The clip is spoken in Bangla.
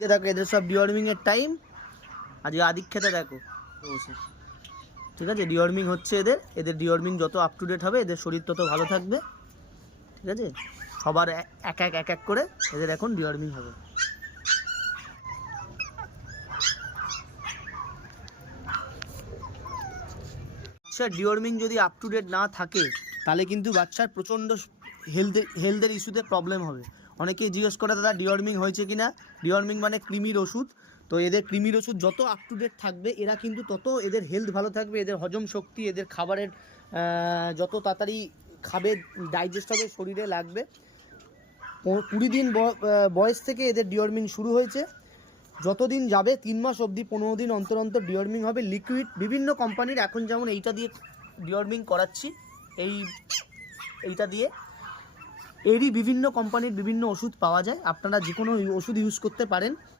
দেখো এদের সব ডিওয়ার্মিংয়ের টাইম। আজকে আদিক্ষেতা দেখো বসে, ঠিক আছে? ডিওয়ার্মিং হচ্ছে এদের ডিওয়ার্মিং যত আপ টু ডেট হবে এদের শরীর তত ভালো থাকবে, ঠিক আছে? সবার এক এক এক এক করে এদের এখন ডিওয়ার্মিং হবে। বাচ্চার ডিওয়ার্মিং যদি আপ টু ডেট না থাকে তাহলে কিন্তু বাচ্চার প্রচণ্ড হেলথের ইস্যুতে প্রবলেম হবে। অনেকেই জিজ্ঞেস করে দাদা ডিওয়ার্মিং হয়েছে কি না। ডিওয়ার্মিং মানে কৃমির ওষুধ। তো এদের কৃমির ওষুধ যত আপ টু ডেট থাকবে এরা কিন্তু তত এদের হেলথ ভালো থাকবে, এদের হজম শক্তি, এদের খাবারের যত তাড়াতাড়ি খাবে ডাইজেস্ট হবে, শরীরে লাগবে। 20 দিন বয়স থেকে এদের ডিওয়ার্মিং শুরু হয়েছে। যতদিন যাবে 3 মাস অবধি 15 দিন অন্তর অন্তর ডিওয়ার্মিং হবে। লিকুইড বিভিন্ন কোম্পানির, এখন যেমন এইটা দিয়ে ডিওয়ার্মিং করাচ্ছি, এইটা দিয়ে, এরই বিভিন্ন কোম্পানির বিভিন্ন ওষুধ পাওয়া যায়। আপনারা যে কোনো ওষুধ ইউজ করতে পারেন।